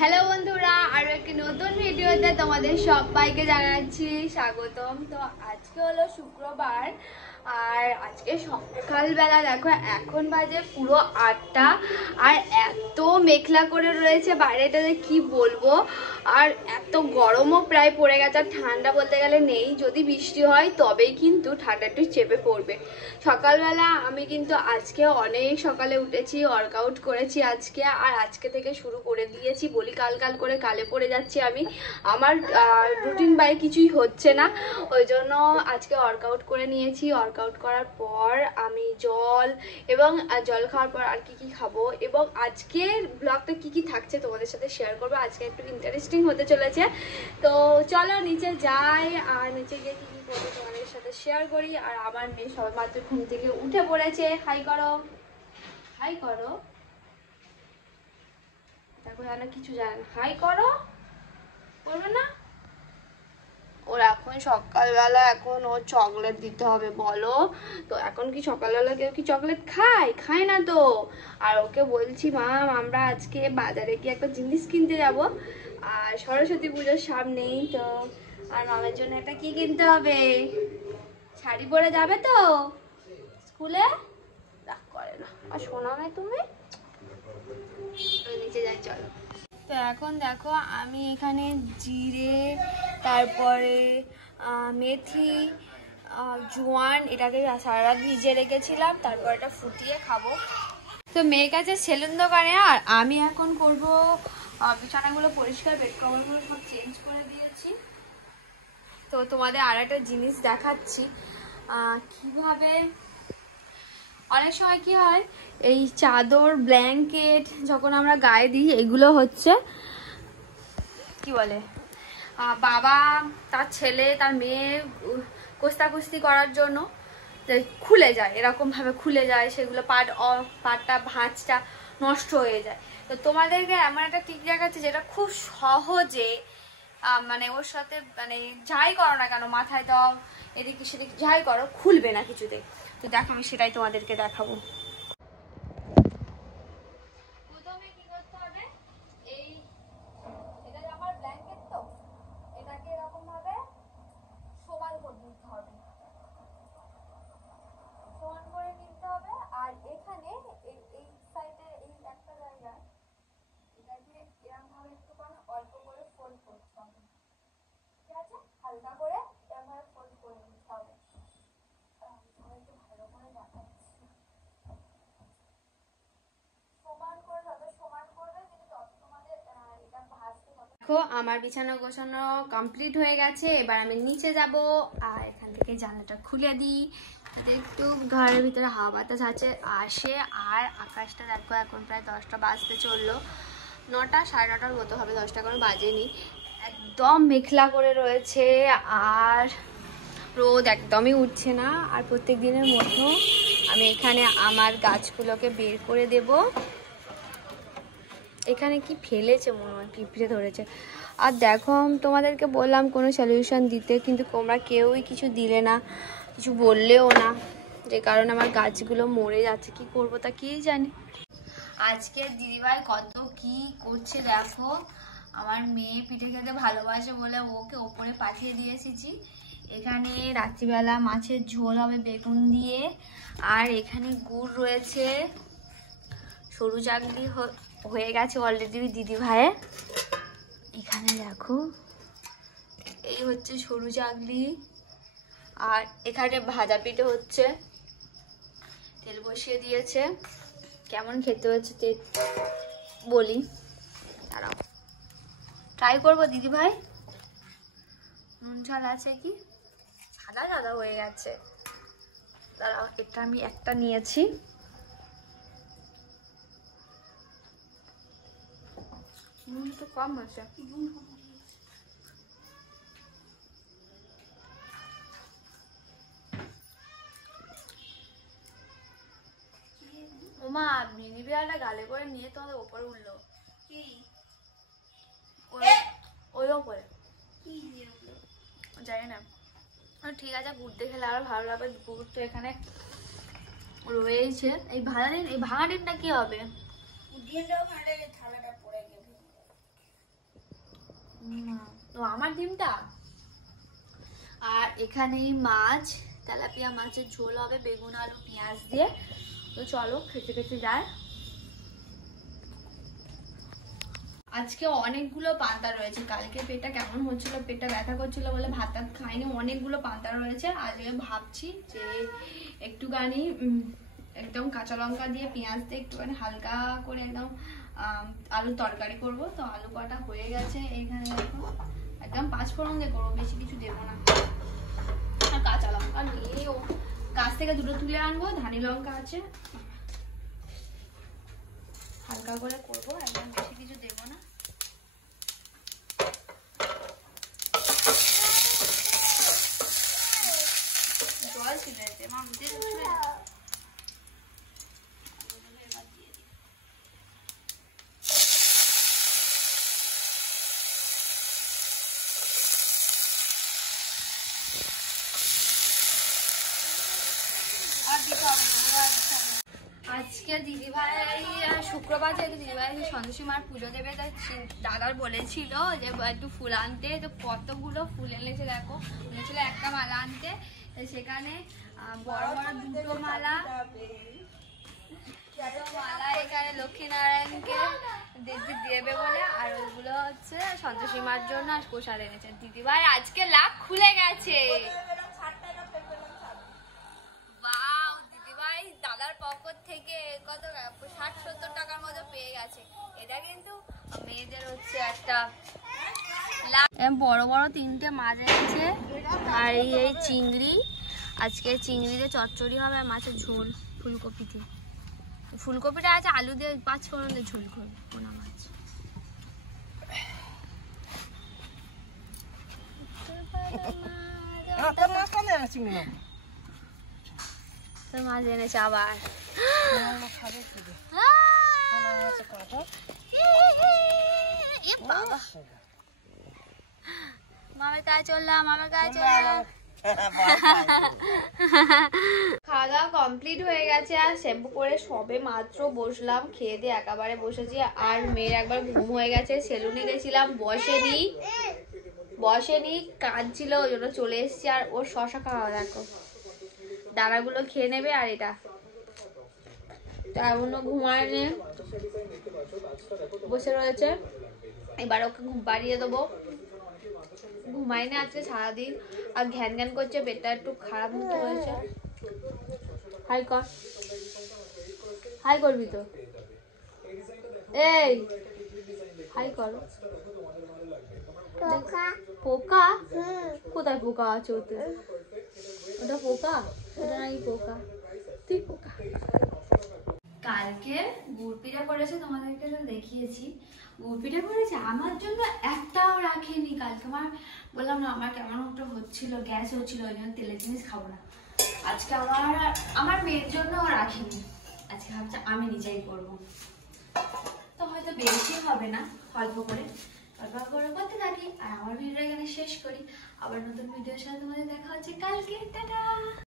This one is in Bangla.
হ্যালো বন্ধুরা, আরো একটি নতুন ভিডিওতে তোমাদের সবাইকে জানাচ্ছি স্বাগতম। তো আজকে হলো শুক্রবার আর আজকে সকালবেলা দেখো এখন বাজে পুরো 8টা আর এত মেঘলা করে রয়েছে বাইরেটাতে কি বলবো। আর এত গরমও প্রায় পড়ে গেছে, আর ঠান্ডা বলতে গেলে নেই। যদি বৃষ্টি হয় তবেই কিন্তু ঠান্ডা একটু চেপে পড়বে। সকালবেলা আমি কিন্তু আজকে অনেক সকালে উঠেছি, ওয়ার্কআউট করেছি আজকে, আর আজকে থেকে শুরু করে দিয়েছি। বলি কাল কাল করে কালে পড়ে যাচ্ছি আমি, আমার রুটিন বাই কিছুই হচ্ছে না, ওই জন্য আজকে ওয়ার্কআউট করে নিয়েছি। ওয়ার্কআউট করার পর আমি জল খাওয়ার পর আর কি খাবো এবং আজকের ব্লগটা কি থাকছে তোমাদের সাথে শেয়ার করবো। আজকে একটু ইন্টারেস্টিং হতে চলেছে, তো চলো নিচে যাই আর নিচে গিয়ে কি করবো তোমাদের সাথে শেয়ার করি। আর আমার মেয়ে সবাই মাত্র ঘুম থেকে উঠে পড়েছে। হাই করো, হাই করো, দেখো জানা কিছু জানে না, হাই করো, করবে না। ওর এখন সকালবেলা এখন ওর চকলেট দিতে হবে বলো তো। এখন কি সকালবেলা কেউ কি চকলেট খায় না তো। আর ওকে বলছি মাম আমরা আজকে বাজারে গিয়ে একটা জিনিস কিনতে যাব, আর সরস্বতী পুজোর সামনেই তো। আর মামের জন্য একটা কি কিনতে হবে, শাড়ি পরে যাবে তো স্কুলে, রাগ করে না। আর শোনো না তুমি, নিচে যাই চলো। তো এখন দেখো আমি এখানে জিরে, তারপরে মেথি, জোয়ান এটাকে সারা রাত ভিজিয়ে রেখেছিলাম, তারপর এটা ফুটিয়ে খাবো। তো মেয়ের কাছে সেলুন দোকানে, আর আমি এখন করব বিছানাগুলো পরিষ্কার, বেড কভারগুলো সব চেঞ্জ করে দিয়েছি। তো তোমাদের আর একটা জিনিস দেখাচ্ছি কিভাবে অনেক সময় কি হয়, এই চাদর ব্ল্যাঙ্কেট যখন আমরা গায়ে দিই এগুলো হচ্ছে কি বলে, বাবা তার ছেলে তার মেয়ে কোস্তাকুস্তি করার জন্য খুলে যায়, এরকম ভাবে খুলে যায়, সেগুলো পাটটা ভাঁজটা নষ্ট হয়ে যায়। তো তোমাদেরকে এমন একটা টিক দেখাচ্ছে যেটা খুব সহজে মানে ওর সাথে মানে যাই করো না কেন, মাথায় দাও এদিকে সেদিকে যাই করো, খুলবে না কিছুতে। তো দেখো আমি সেটাই তোমাদেরকে দেখাবো। প্রথমে কি করতে হবে, এটা আমার ব্ল্যাঙ্কেট, তো এটাকে এরকম ভাবে সমান করে দিতে হবে, সমান করে নিতে হবে। আর এখানে এই সাইডে এই একটা জায়গায় এটাকে এরকম ভাবে একটু অল্প করে ফোল্ড করতে হবে, ঠিক আছে, হালকা করে এরকম ভাবে ফোল্ড করে নিতে হবে। একটু ভালো করে দেখাচ্ছি, সমান করে যত সমান করবে কিন্তু তত তোমাদের এটা ভাঁজতে হবে। দেখো আমার বিছানা গোছানো কমপ্লিট হয়ে গেছে, এবার আমি নিচে যাব। আর এখান থেকে জানলাটা খুলে দিই, একটু ঘরের ভিতরে হাওয়া বাতাস আসে। আর আকাশটা দেখো এখন প্রায় 10টা বাজতে চললো, 9টা 9:30 মতো হবে, 10টা কোনো বাজেনি। একদম মেঘলা করে রয়েছে আর রোদ একদমই উঠছে না। আর প্রত্যেক দিনের মতো আমি এখানে আমার গাছগুলোকে বের করে দেব। এখানে কি ফেলেছে মনে হয়, পিঁপড়ে ধরেছে। আর দেখো তোমাদেরকে বললাম কোনো সলিউশন দিতে, কিন্তু তোমরা কেউই কিছু দিলে না, কিছু বললেও না, যে কারণে আমার গাছগুলো মরে যাচ্ছে। কি করব তা কি জানি। আজকে দিদিভাই কত কি করছে দেখো, আমার মেয়ে পিঠে খেতে ভালোবাসে বলে ওকে ওপরে পাঠিয়ে দিয়ে এসেছি। এখানে রাত্রিবেলা মাছের ঝোল হবে বেগুন দিয়ে, আর এখানে গুড় রয়েছে, সরু চাকলি হয়ে গেছে অলরেডি দিদি ভাইয়ের। এখানে দেখো এই হচ্ছে সরু চাকলি, আর এখানে ভাজা পিঠে হচ্ছে, তেল বসিয়ে দিয়েছে। কেমন খেতে হচ্ছে বলি, দাঁড়াও ট্রাই করবো দিদি ভাই। নুন ঝাল আছে কি, সাদা সাদা হয়ে গেছে, দাঁড়াও এটা আমি একটা নিয়েছি। নুন তো কম আছে, ওমা মিনি বিড়ালটা গালে করে নিয়ে তোমাদের ওপরে উঠলো, কি ওই ওপরে জানি না। ঠিক আছে, ঘুরতে খেলে আরো ভালো লাগবে। গুড় তো এখানে রয়েছে। এই ভাঙা ডিমটা কি হবে, থালাটা পড়ে গেলে তো আমার ডিমটা। আর এখানে মাছ, তেলাপিয়া মাছের ঝোল হবে বেগুন আলু পেঁয়াজ দিয়ে। তো চলো খেতে খেতে যায়। আজকে অনেকগুলো পান্তা রয়েছে। কালকে পেটটা কেমন হচ্ছিল, পেটটা ব্যথা করছিল বলে ভাত টাত খাইনি, অনেকগুলো পান্তা রয়েছে। আজকে ভাবছি যে একটুখানি একদম কাঁচা লঙ্কা দিয়ে পেঁয়াজ দিয়ে একটুখানি হালকা করে একদম আলুর তরকারি করব। তো আলু কটা হয়ে গেছে এখানে দেখো, একদম 5 ফোড়ন দিয়ে করবো, বেশি কিছু দেবো না। আর কাঁচা লঙ্কা নিয়েও গাছ থেকে দুটো তুলে আনবো, ধানি লঙ্কা আছে, হালকা করে করবো, একদম বেশি কিছু দেবো না। জল ছিল মা দিয়ে আজকে দিদিভাই শুক্রবার যেহেতু দিদিভাই সন্তোষী মার পুজো দেবে, তাই দাদার বলেছিল যে একটু ফুল আনতে। তো কতগুলো ফুল এনেছে দেখো, বলেছিল একটা মালা আনতে। সেখানে বড় বড় দুটো মালা এখানে লক্ষ্মীনারায়ণকে দেবে বলে, আর ওইগুলো হচ্ছে সন্তোষী মার জন্য আর প্রসাদ এনেছে। দিদিভাই আজকে লাখ খুলে গেছে। দিদিভাই দাদার পকেট থেকে কত 60-70 টাকার মতো পেয়ে গেছে। এটা কিন্তু মেয়েদের হচ্ছে একটা বড় বড় 3টে মাছ এনেছে। আর এই চিংড়ি, আজকে চিংড়িতে চচ্চড়ি হবে আর মাছের ঝোল ফুলকপিতে। ফুলকপিটা আছে আলু দিয়ে 5 ফোড়ন দিয়ে ঝোল করবে পোনা মাছ। তোর মাছ এনেছে আবার। মামার কাছে চললাম, মামার কাছে চললাম। খাওয়া দাওয়া কমপ্লিট হয়ে গেছে। আর শ্যাম্পু করে সবে মাত্র বসলাম, খেয়ে দিয়ে একেবারে বসেছি। আর মেয়ের একবার ঘুম হয়ে গেছে, সেলুনে গেছিলাম, বসেনি কাঁদছিল, ওই জন্য চলে এসেছি। আর ওর শশা খাওয়া দেখো, দানাগুলো খেয়ে নেবে। আর এটা এখনো ঘুমায়নি, বসে রয়েছে। এবার ওকে ঘুম পাড়িয়ে দেবো। ঘুমাইনি আজকে সারাদিন, আর ঘ্যান ঘ্যান করছে, পেটটা একটু খারাপ মতো হয়েছে। হাই কর, হাই করবি তো, এই হাই করো। পোকা? কোথায় পোকা আছে ওতে? ওটা পোকা? ওটা নাকি পোকা? তুই পোকা। কালকে গুড় পিঠা করেছে, তোমাদেরকে তো দেখিয়েছি। গুড় পিঠা করেছে, আমার জন্য একটাও রাখেনি। কালকে আমার বললাম না, আমার কেমন একটা হচ্ছিল, গ্যাস হচ্ছিল, ওই জন্য তেলের জিনিস খাবো না। আজকে আমার মেয়ের জন্য রাখিনি, আজকে ভাবছি আমি নিজেই করবো। তো হয়তো বেশি হবে না, অল্প করে করতে থাকি। আর আমার ভিডিওটা এখানে শেষ করি। আবার নতুন ভিডিওর সাথে তোমাদের দেখা হচ্ছে কালকে। টাটা।